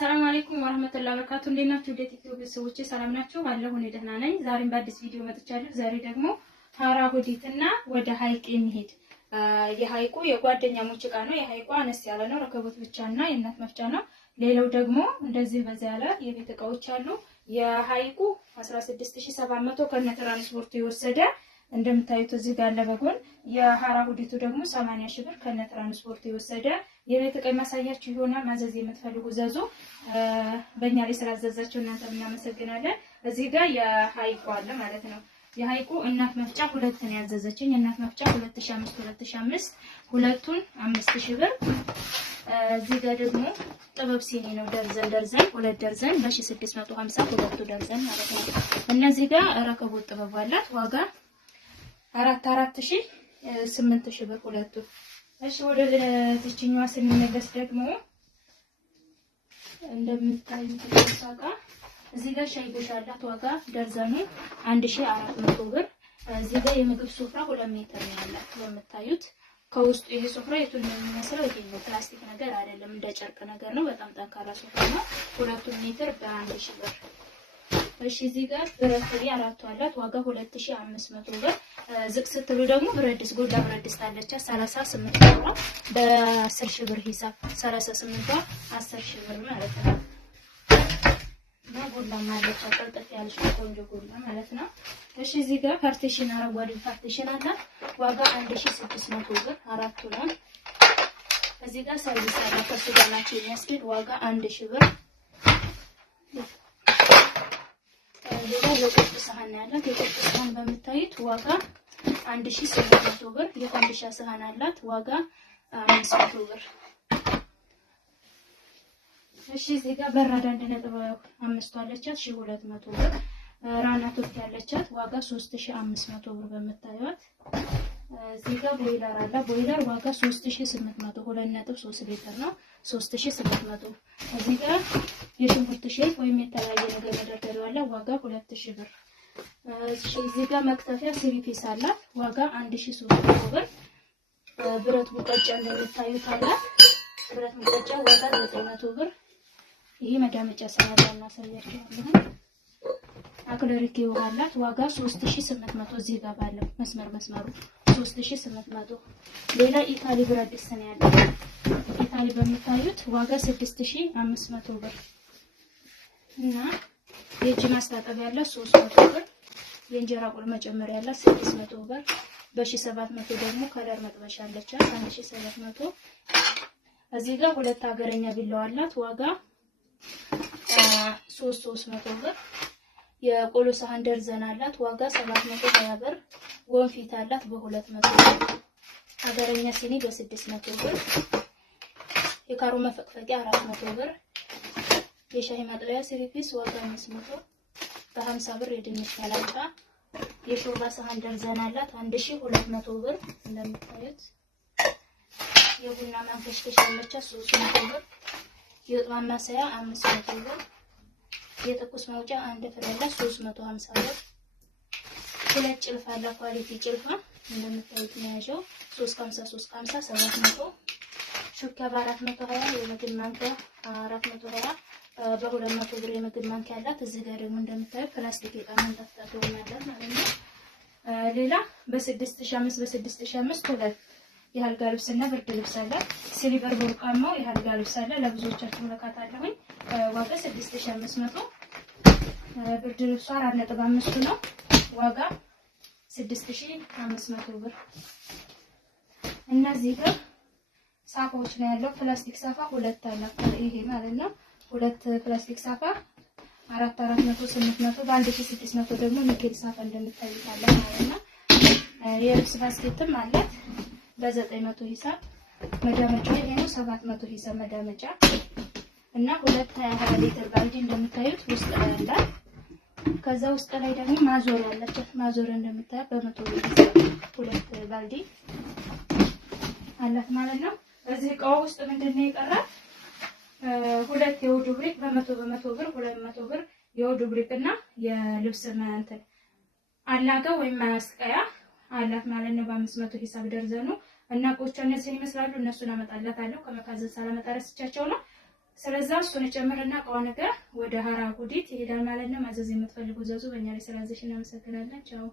አሰላሙ አለይኩም ወራህመቱላሂ ወበረካቱ። እንዴት ናችሁ? ዩቲዩብ ቤተሰቦቼ ሰላም ናችሁ? አለሁ እኔ ደህና ነኝ። ዛሬም በአዲስ ቪዲዮ መጥቻለሁ። ዛሬ ደግሞ ሀራ ሁዲትና ወደ ሀይቅ የሚሄድ የሀይቁ የጓደኛሞች እቃ ነው። የሀይቁ አነስ ያለ ነው፣ ረከቦት ብቻና የእናት መፍጫ ነው። ሌላው ደግሞ እንደዚህ በዛ ያለ የቤት እቃዎች አሉ። የሀይቁ 16700 ከነ ትራንስፖርቱ የወሰደ እንደምታዩት እዚህ ጋር ለበጎን የሀራ ሁዲቱ ደግሞ 80 ሺህ ብር ከነ ትራንስፖርቱ የወሰደ የቤት እቃ ማሳያችሁ ይሆናል። ማዘዝ የምትፈልጉ ዘዙ። በእኛ ላይ ስላዘዛችሁ እናንተ እናመሰግናለን። እዚህ ጋር የሀይቁ አለ ማለት ነው። የሀይቁ እናት መፍጫ ሁለት ነው ያዘዘችኝ። እናት መፍጫ 2005 ሁለቱን 5000 ብር። እዚህ ጋር ደግሞ ጥበብ ሲኒ ነው ደርዘን ሁለት ደርዘን በ1650 ሁለቱ ደርዘን ማለት ነው። እነዚህ ጋር ረከቦት ጥበብ አላት ዋጋ 8000 ብር ሁለቱ። እሺ ወደ እዚህኛዋ ስንመለስ ደግሞ እንደምታዩት ተሳቃ እዚህ ጋር ሻይ ጎሽ አላት ዋጋ ደርዘኑ 1400 ብር። እዚህ ጋር የምግብ ሱፍራ 2 ሜትር ነው ያላት የምታዩት። ከውስጡ ይሄ ሱፍራ የቱን ነው የሚመስለው? ይሄ ነው ፕላስቲክ ነገር አይደለም፣ እንደ ጨርቅ ነገር ነው። በጣም ጠንካራ ሱፍራ ነው። 2 ሜትር በ1000 ብር። እሺ እዚህ ጋር ብረት ትሪ አራቱ አላት ዋጋ 2500 ብር። ዝቅ ስትሉ ደግሞ ብረት ድስት ጎላ ብረት ድስት አለች 38 ብር ነው። በ10000 ብር ሂሳብ 38ቷ 10000 ብር ማለት ነው። እና ጎላ ማለች አጥልጥፍ ያለች ቆንጆ ጎላ ማለት ነው። እሺ እዚህ ጋር ፓርቲሽን አረንጓዴ ፓርቲሽን አላት ዋጋ 1600 ብር አራቱ ነው። እዚህ ጋር ሰርቪስ አላት ከሱ ጋር ናቸው የሚያስኬድ ዋጋ 1000 ብር። ሌላ የቁርጥ ሰሃን ያላት የቁርጥ ሰሃን በምታዩት ዋጋ 1800 ብር። የፈንዲሻ ሰሃን አላት ዋጋ 500 ብር። እሺ እዚህ ጋር በራዳ 1.5 አለቻት 1200 ብር። ራና ቶፕ ያለቻት ዋጋ 3500 ብር በመታዩት። እዚህ ጋር ቦይለር አለ ቦይለር ዋጋ 3800 2.3 ሊትር ነው 3800። እዚህ ጋር የሽንኩርት ሼፍ ወይም የተለያየ ነገር መደርደሪያ አለ ዋጋ 2000 ብር። እዚህ ጋር መክተፊያ ሲሪፒስ አላት ዋጋ 1300 ብር። ብረት ሙቀጫ እንደምታዩት አለ ብረት ሙቀጫ ዋጋ 900 ብር። ይሄ መዳመጫ ሰራታና ሳያችኋለሁ። አክለሪክ ይወራላት ዋጋ 3800 እዚህ ጋር ባለው መስመሩ 3800። ሌላ ኢታሊ ብረት ድስት ነው ያለው። ኢታሊ በምታዩት ዋጋ 6500 ብር እና የእጅ ማስታጠቢያ ያለ 300 ብር። የእንጀራ ቁል መጨመሪያ ያለ 600 ብር። በ1700 ደግሞ ከለር መጥበሻ አለች 1700። እዚህ ጋር ሁለት ሀገረኛ ቢላዋ አላት ዋጋ 300 ብር። የቆሎ ሳህን ደርዘን አላት ዋጋ 720 ብር። ወንፊት አላት በ200 ብር። ሀገረኛ ሲኒ በ600 ብር። የካሮ መፈቅፈቂያ 400 ብር። የሻይ ማጥለያ ሲሪፒስ ዋጋ 500 በ50 ብር። የድንች መላጫ የሾርባ ሳህን ደርዘን አላት 1200 ብር እንደምታዩት። የቡና ማንከሽከሻ አለቻት 300 ብር። የወጥ ማማሰያ 500 ብር። የትኩስ መውጫ አንድ ፍሬ አላት 350 ብር። ሁለት ጭልፋ አለ ኳሊቲ ጭልፋ እንደምታዩት መያዣው 350 700። ሹካ በ420 የምግብ ማንኪያ 420 በ200 ብር የምግብ ማንኪያ አላት። እዚህ ጋር ደግሞ እንደምታዩት ፕላስቲክ ዕቃ መንጠፍጠፍ ይሆናል ማለት ነው። ሌላ በ6500 ሁለት የአልጋ ልብስና ብርድ ልብስ አለ። ሲሊቨር ወርቃማው የአልጋ ልብስ አለ። ለብዙዎቻችሁ መካታለሁኝ ዋጋ 6500። ብርድ ልብሱ 4.5 ነው ዋጋ 6500 ብር። እነዚህ ጋር ሳፋዎች ነው ያለው። ፕላስቲክ ሳፋ ሁለት አለ ይሄ ማለት ነው። ሁለት ፕላስቲክ ሳፋ 400 800 በ1600 ደግሞ ንግድ ሳፋ እንደምታዩት አለ ማለት ነው። የልብስ ባስኬትም አላት በ900 ሂሳብ። መዳመጫው ይሄ ነው 700 ሂሳብ መዳመጫ እና 220 ሊትር ባልዲ እንደምታዩት ውስጥ ላይ አለ። ከዛ ውስጥ ላይ ደግሞ ማዞሪያ አለች። ማዞሪያ እንደምታዩት በ100 ብር ሁለት ባልዲ አላት ማለት ነው። እዚህ እቃው ውስጥ ምንድነው የቀራት? ሁለት የውዱ ብሪክ በ100 ብር 200 ብር የውዱ ብሪክ እና የልብስ እንትን አላጋ ወይም ማስቀያ አላት ማለት ነው። በ500 ሂሳብ ደርዘኑ እና ቆጮ እነዚህን ይመስላሉ። እነሱን አመጣላታለሁ ከመካዘን ሳላመጣ ረስቻቸው ነው። ስለዚህ እሱን ጨምርና ከሆነ ጋር ወደ ሀራ ጉዲት ይሄዳል ማለት ነው። ማዘዝ የምትፈልጉ ዘዙ። በእኛ ላይ ስላዘሽ እናመሰግናለን። ቻው